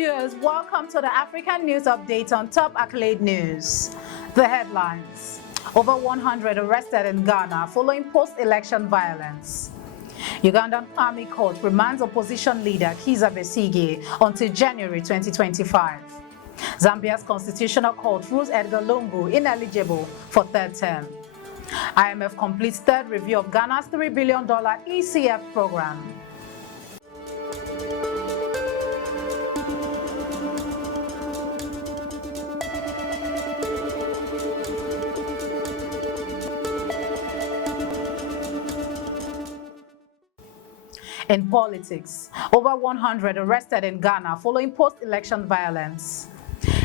viewers, welcome to the African News Update on Top Accolade News. The headlines: over 100 arrested in Ghana following post-election violence. Ugandan Army Court remands opposition leader KIZZA BESIGYE until January 2025. Zambia's Constitutional Court rules EDGAR LUNGU ineligible for third term. IMF completes third review of Ghana's $3 billion ECF program. In politics, over 100 arrested in Ghana following post-election violence.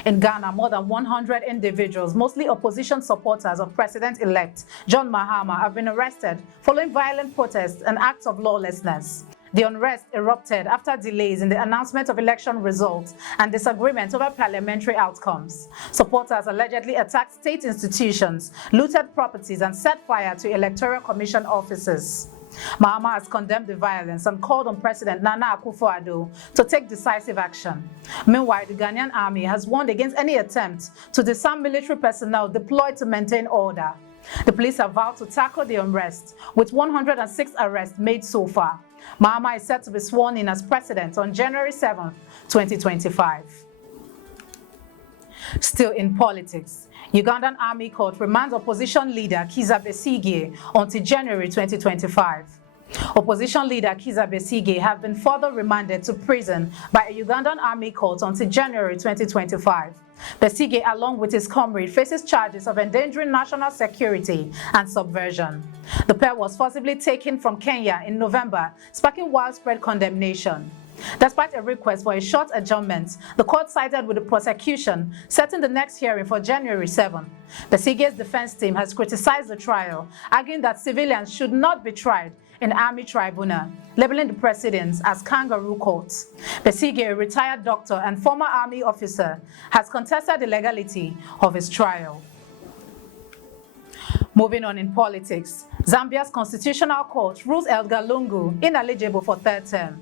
In Ghana, more than 100 individuals, mostly opposition supporters of President-elect John Mahama, have been arrested following violent protests and acts of lawlessness. The unrest erupted after delays in the announcement of election results and disagreement over parliamentary outcomes. Supporters allegedly attacked state institutions, looted properties, and set fire to Electoral Commission offices. Mahama has condemned the violence and called on President Nana Akufo-Addo to take decisive action. Meanwhile, the Ghanaian army has warned against any attempt to disarm military personnel deployed to maintain order. The police have vowed to tackle the unrest, with 106 arrests made so far. Mahama is set to be sworn in as president on January 7, 2025. Still in politics, Ugandan Army Court remands opposition leader KIZZA BESIGYE until January 2025. Opposition leader KIZZA BESIGYE have been further remanded to prison by a Ugandan Army Court until January 2025. BESIGYE, along with his comrade, faces charges of endangering national security and subversion. The pair was forcibly taken from Kenya in November, sparking widespread condemnation. Despite a request for a short adjournment, the court sided with the prosecution, setting the next hearing for January 7. BESIGYE's defense team has criticized the trial, arguing that civilians should not be tried in army tribunal, labeling the proceedings as kangaroo courts. BESIGYE, a retired doctor and former army officer, has contested the legality of his trial. Moving on in politics, Zambia's Constitutional Court rules EDGAR LUNGU ineligible for third term.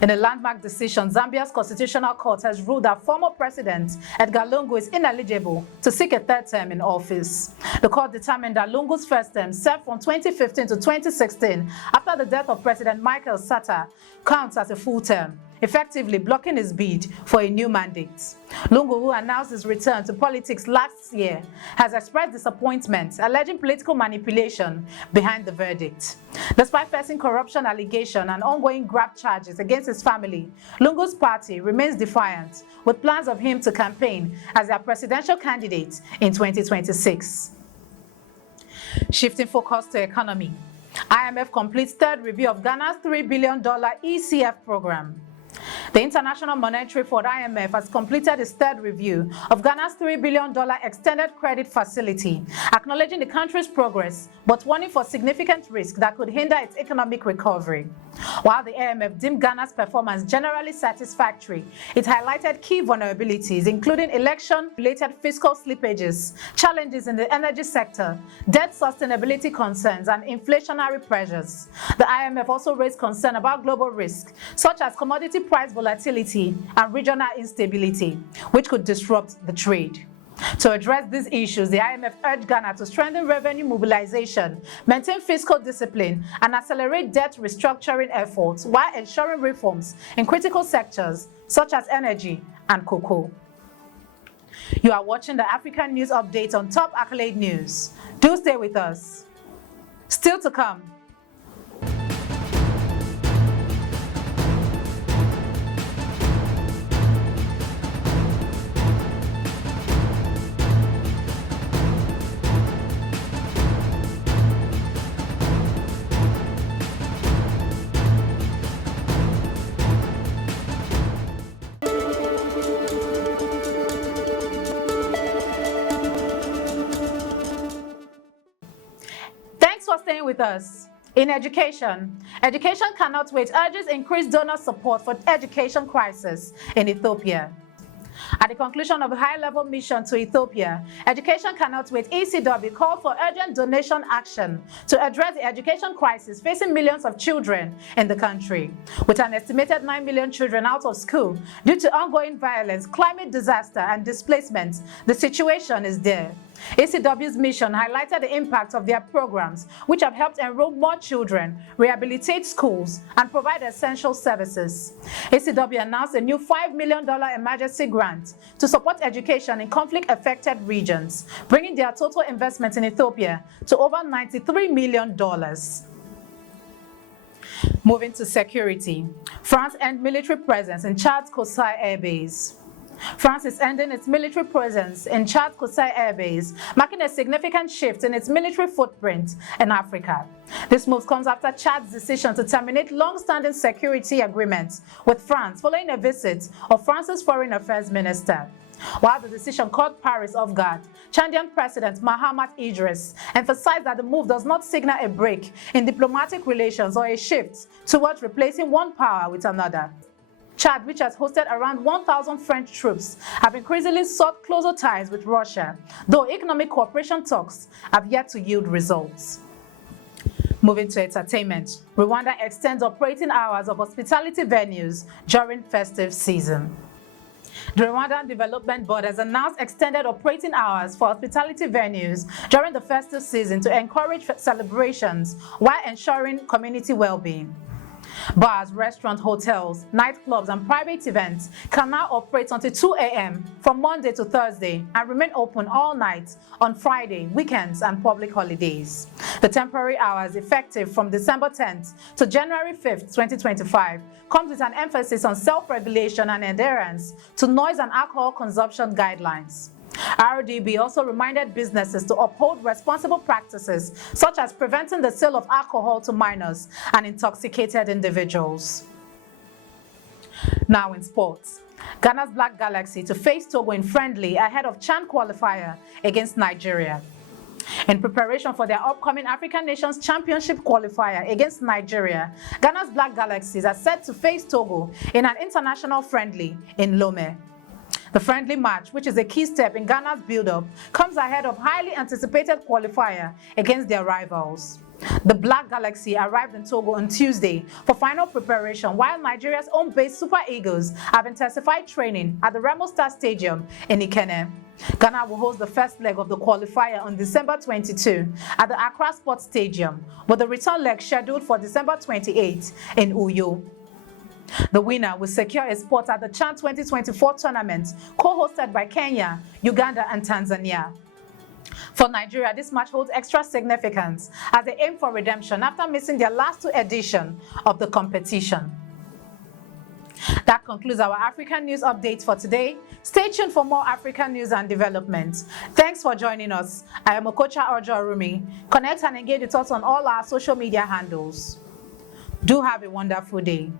In a landmark decision, Zambia's Constitutional Court has ruled that former President EDGAR LUNGU is ineligible to seek a third term in office. The court determined that Lungu's first term, served from 2015 to 2016 after the death of President Michael Sata, counts as a full term, effectively blocking his bid for a new mandate. Lungu, who announced his return to politics last year, has expressed disappointment, alleging political manipulation behind the verdict. Despite facing corruption allegations and ongoing graft charges against his family, Lungu's party remains defiant, with plans of him to campaign as their presidential candidate in 2026. Shifting focus to economy, IMF completes third review of Ghana's $3 billion ECF program. The International Monetary Fund (IMF) has completed its third review of Ghana's $3 billion extended credit facility, acknowledging the country's progress but warning for significant risk that could hinder its economic recovery. While the IMF deemed Ghana's performance generally satisfactory, it highlighted key vulnerabilities, including election-related fiscal slippages, challenges in the energy sector, debt sustainability concerns, and inflationary pressures. The IMF also raised concern about global risk, such as commodity price volatility and regional instability, which could disrupt the trade. To address these issues, the IMF urged Ghana to strengthen revenue mobilization, maintain fiscal discipline, and accelerate debt restructuring efforts while ensuring reforms in critical sectors such as energy and cocoa. You are watching the African News Update on Top Accolade News. Do stay with us. Still to come. For staying with us. In education cannot wait urges increased donor support for education crisis in Ethiopia. At the conclusion of a high-level mission to Ethiopia, Education Cannot Wait ECW called for urgent donation action to address the education crisis facing millions of children in the country. With an estimated 9 million children out of school due to ongoing violence, climate disaster, and displacement, the situation is dire. ECW's mission highlighted the impact of their programs, which have helped enroll more children, rehabilitate schools, and provide essential services. ECW announced a new $5 million emergency grant to support education in conflict-affected regions, bringing their total investment in Ethiopia to over $93 million. Moving to security, France ends military presence in Chad's KOSSEI airbase. France is ending its military presence in Chad's KOSSEI airbase, marking a significant shift in its military footprint in Africa. This move comes after Chad's decision to terminate long-standing security agreements with France following a visit of France's Foreign Affairs Minister. While the decision caught Paris off guard, Chadian President Mahamat Idris emphasized that the move does not signal a break in diplomatic relations or a shift towards replacing one power with another. Chad, which has hosted around 1,000 French troops, have increasingly sought closer ties with Russia, though economic cooperation talks have yet to yield results. Moving to entertainment, Rwanda extends operating hours of hospitality venues during festive season. The Rwandan Development Board has announced extended operating hours for hospitality venues during the festive season to encourage celebrations while ensuring community well-being. Bars, restaurants, hotels, nightclubs, and private events can now operate until 2 a.m. from Monday to Thursday and remain open all night on Friday, weekends, and public holidays. The temporary hours, effective from December 10th to January 5th, 2025, comes with an emphasis on self-regulation and adherence to noise and alcohol consumption guidelines. RDB also reminded businesses to uphold responsible practices such as preventing the sale of alcohol to minors and intoxicated individuals. Now in sports, Ghana's Black Galaxy to face Togo in friendly ahead of CHAN qualifier against Nigeria. In preparation for their upcoming African Nations Championship qualifier against Nigeria, Ghana's Black Galaxies are set to face Togo in an international friendly in Lomé. The friendly match, which is a key step in Ghana's build-up, comes ahead of highly anticipated qualifier against their rivals. The Black Galaxy arrived in Togo on Tuesday for final preparation, while Nigeria's own base Super Eagles have intensified training at the Remo Star Stadium in Ikenne. Ghana will host the first leg of the qualifier on December 22 at the Accra Sports Stadium, with the return leg scheduled for December 28 in Uyo. The winner will secure a spot at the CHAN 2024 tournament, co-hosted by Kenya, Uganda, and Tanzania. For Nigeria, this match holds extra significance as they aim for redemption after missing their last two editions of the competition. That concludes our African news updates for today. Stay tuned for more African news and developments. Thanks for joining us. I am Okocha Orjo-Arumi. Connect and engage with us on all our social media handles. Do have a wonderful day.